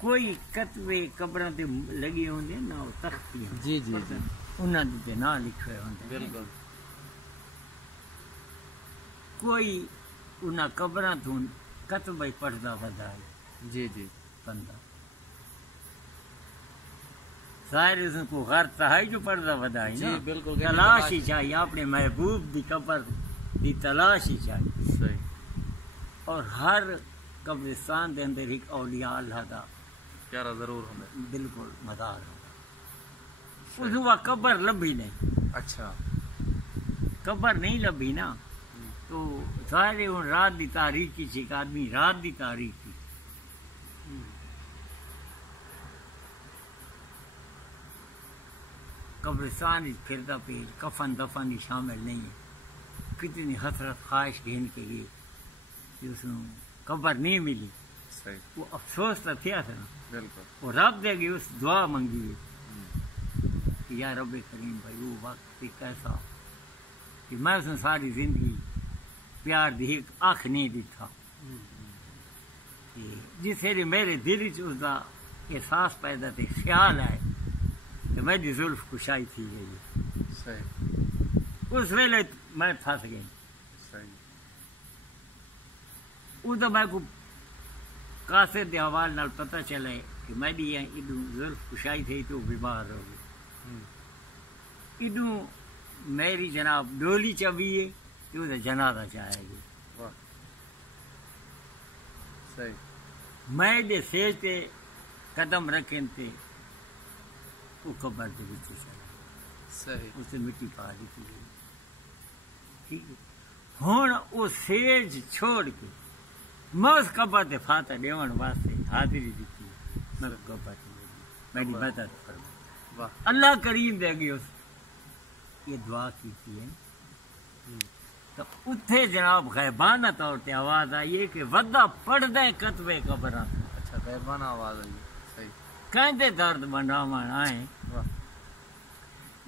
कोई कतवे कब्रां ते लगी होंदे ना वो तख्तियां जी जी जी उन्हां दे नाम लिखे होंदे बिल्कुल कोई उन्हां कब्रां तो कतवे पढ़दा वधाए जी जी बंदा ज़ाहिर उसको घर है जो पढ़दा वधाए जी ना बिल्कुल तलाश ही चाहिए अपने महबूब दी कब्र दी तलाश ही चाहिए सही और हर कब्रिस्तान के अंदर एक औलिया अल्लाह का प्यारा जरूर होंगे बिल्कुल मदार होगा उसमें वह कब्र लभी नहीं अच्छा कब्र नहीं लभी ना तो सारे उन रात की तारीख की एक आदमी रात की तारीख की कब्रिस्तान फिरता पे कफन दफन ही शामिल नहीं है कितनी हसरत ख्वाहिश घेन के लिए कि उसको कब्र नहीं मिली सही वो अफसोस तो थिया था ना बिल्कुल वो रब देगी उस दुआ मंगी है कि या रब करीम भाई वो वक्त भी कैसा कि मैं उसने सारी जिंदगी प्यार दी एक आँख नहीं दिखा जिससे मेरे दिल च उसका एहसास पैदा थे ख्याल आए तो मेरी जुल्फ कुशाई थी गई सही उस वेले मैं फंस गई सही उधर मैं को कासिर के हवाले नाल पता चले कि मेरी इदू जुल्फ कुशाई थी तो बीमार हो गई इदू मेरी जनाब डोली चबी है तो उधर जनाजा चाहेगी वाह सही मैं दे सेज ते कदम रखें थे वो कब्र के बीच चला सही उसे मिट्टी पा दी थी ठीक है हुण वो सेज छोड़ के मैं उस कब्र ते फाता देवन वास्ते हाजिरी दी थी मैं कब्र मेरी मदद फरमा वाह अल्लाह करीम देगी उस ये दुआ की थी है तो उत्थे जनाब गैबाना तौर ते आवाज आई है कि वदा पढ़दे कतवे कब्रां अच्छा गैबाना आवाज आई सही कहते दर्द बनावन आए वाह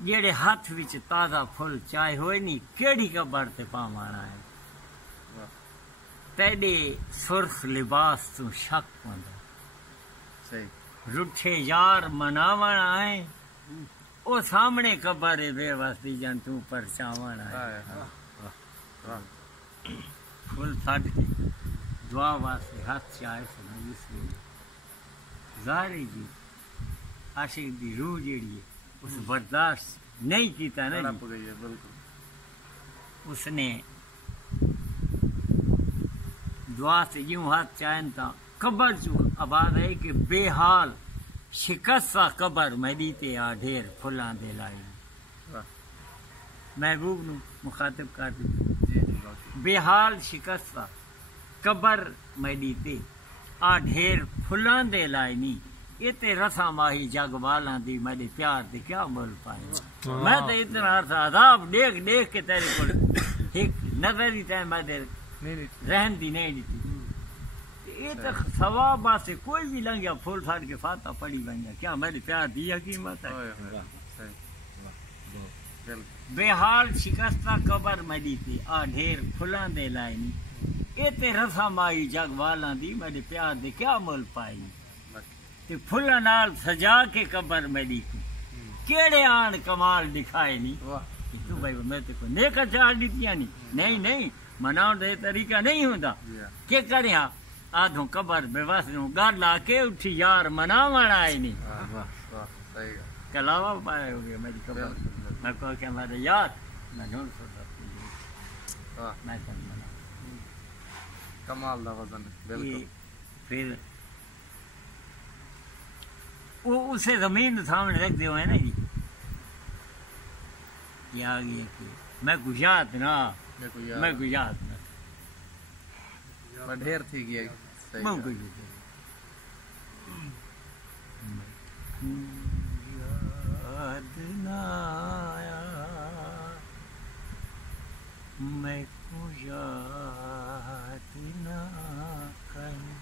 जेड़े हाथ विच ताजा फुल चाहे होए नी केड़ी कब्र ते पावण आए वाह तेरे सुर्ख लिबास तू शक पंदा सही रुठे यार मनावण आए ओ सामने कब्र है बेवस्ती जन तू परचावण आए हाय हाय वाह फुल छड़ के दुआ वास्ते हाथ चाहे सुन इसलिए ज़ाहिर जी आशिक दी रूह जेड़ी है उस बर्दाश्त नहीं कीता ना तड़प गई है बिल्कुल उसने दुआ से यूं हाथ चाहन था कब्र चू आवाज है कि बेहाल शिकस्त सा कब्र मेरी ते आ ढेर फुलां दे लाई वाह महबूब नु मुखातिब कर दी जी जी वाकई बेहाल शिकस्त सा कब्र मेरी ते आ ढेर फुलां दे लाई नी इते रसा माही जग वाला दी मेरे प्यार दे क्या बोल पाए मैं तो इतना अर्थ अदाब देख देख के तेरे को एक नजर ही तय मैं नहीं नहीं रहन दी नहीं दी ये तो सवाब से कोई भी लंघ गया फूल फाड़ के फाता पड़ी बन गया क्या मेरे प्यार दी कीमत है ओए होए सही वाह बिल्कुल बेहाल शिकस्ता कबर मरी थी आ ढेर फुलां दे लाइनी इते रसा माई जग वाला दी मेरे प्यार दे क्या मोल पाई ते फुल्लां नाल सजा के कबर मेरी थी केड़े आन कमाल दिखाए नी वाह तू भाई मैं ते को नेक चार दितियां नहीं नहीं मनाउण दे तरीका नहीं हुंदा जी हाँ के करया आधो कबर बेवस नु गाल ला के उठी यार मनावण आए नी वाह वाह वाह सही है कलावा पाए हो गए मेरी कबर बिल्कुल मैं कह के हमारे यार मैं ढूंढ सकता वाह मैं कर मना कमाल दा वजन है, बिल्कुल फिर वो उसे जमीन सामने रख दे है ना जी ये आ गया कि मैं गुजरात ना देखो यार मैं गुजरात ना मैं ढेर थी गया सही मैं है। गुजरात याद ना आया मैं को याद ना करूं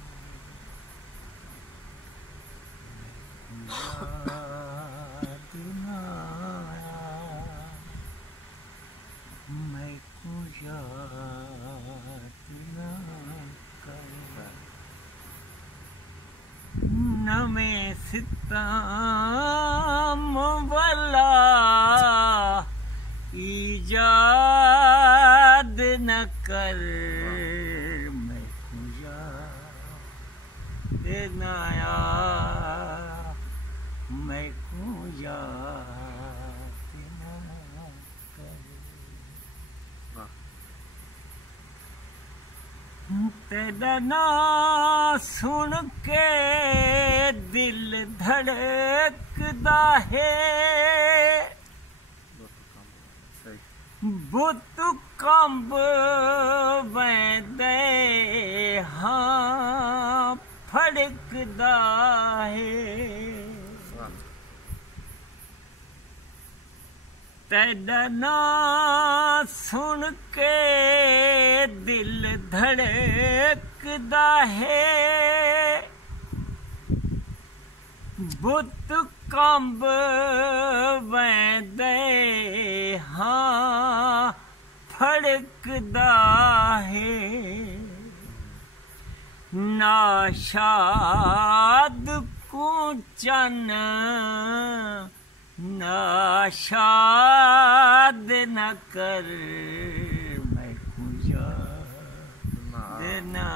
याद ना आया मैं को याद ना करूं न में सितम वाला ईजाद न कर मैं पूजा देना मैं पूजा देना कर तेरा ना सुन के दिल धड़कदा है बुत कंब वैदे हाँ फड़कदा है तेरा ना सुन के दिल धड़कदा है बुत कंब वैदे हाँ फड़कदा है नाशाद को चन नाशाद न कर मैं पूजा देना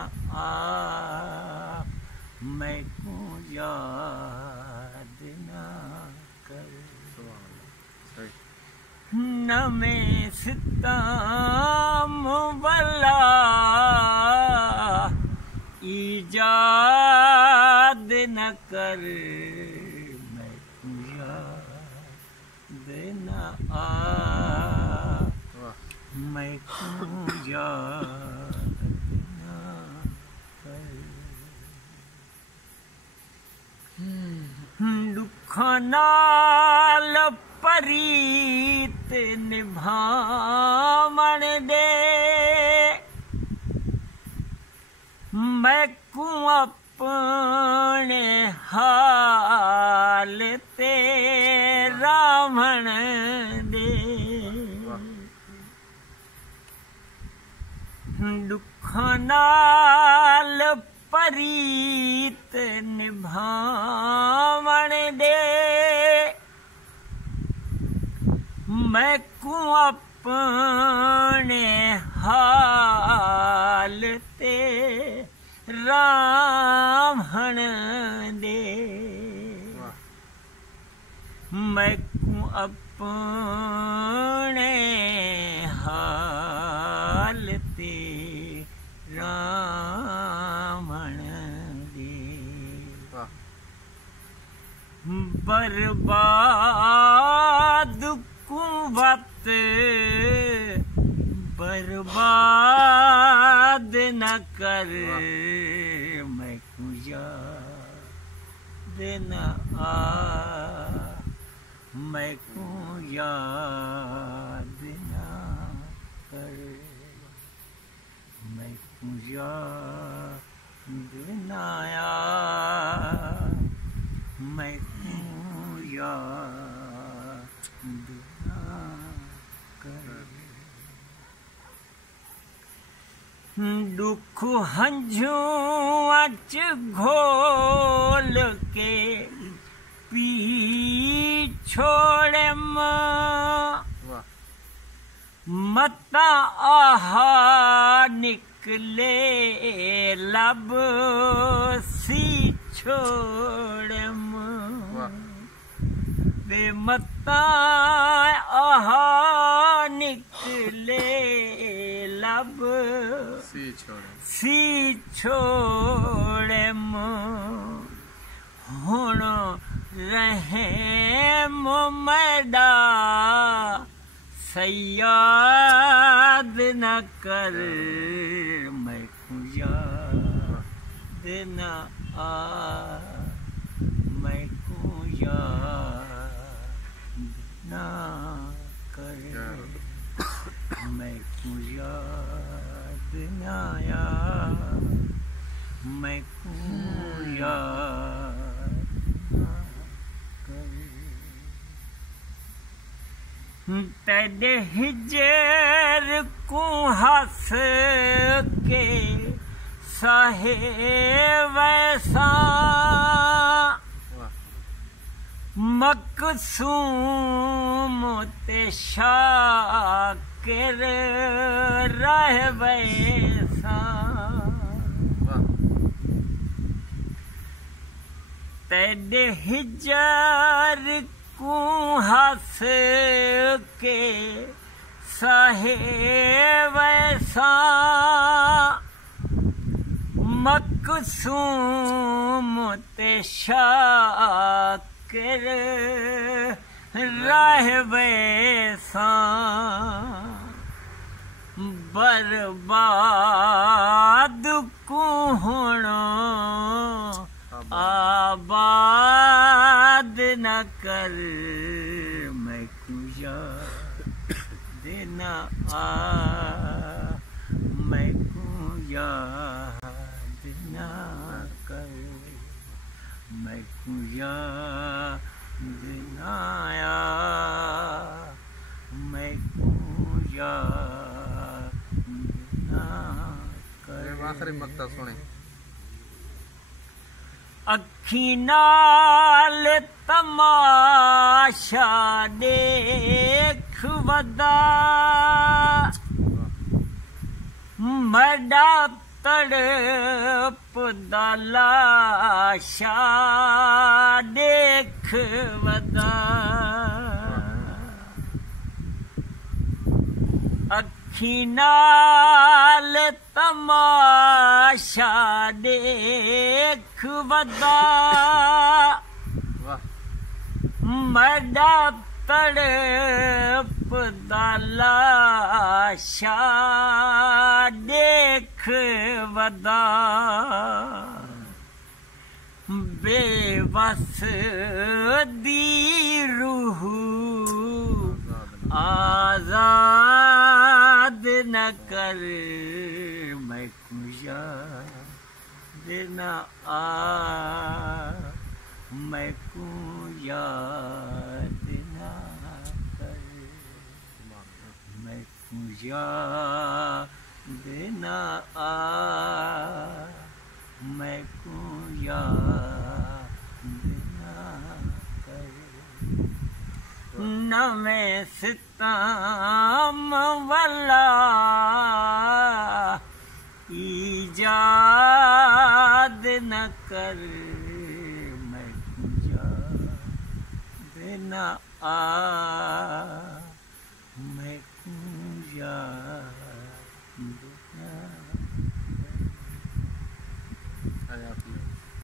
मैं पूजा देना कर न में सितम वाला ईजाद न कर मैं पूजा देना मैं पूजा देना कर दुख नाल परीत निभावण दे मैं को अपने हाल ते रावण दे दुख नाल परीत निभावण दे मैं को अपने हाल ते रावण दे मैं को अपने हाल ते रावण दे बर्बाद कुवत बर्बाद न कर मैं पूजा देना मैं पूजा देना कर मैं पूजा देना मैं पूजा देना कर दुख हंझू अच घोल के पी छोड़े मता आहा निकले लब सी छोड़े बे मता आहा निकले लब सी छोड़े हुण रहे मैडा सयाद न कर मैं पूजा देना मैं पूजा देना कर मैं पूजा देना मैं पूजा तेरे हिजर को हंस के सहे वैसा मकसूम ते शाकिर रहवे तेरे हिजर को हंस के सहे वैसा मकसूम ते शाकिर रहवे सा बर्बाद को होना आबाद न कर मैं कुजा देना मैं कुजा देना कर मैं कुजा देना मैं कुजा देना कर। आखिरी मक्ता सुने। अखी नाल तमाशा देख वदा मड़ा तड़प दलाशा देख वदा अखी नाल तमाशा देख वदा मड़ा तड़प दलाशा देख वदा बेबस दी रूह आजाद न कर मैं कुजा देना मैं कुजा देना कर मैं कुजा देना मैं कुजा देना कर। नवे सितम वाला ईजाद न कर मैं कुजा देना मैं कुजा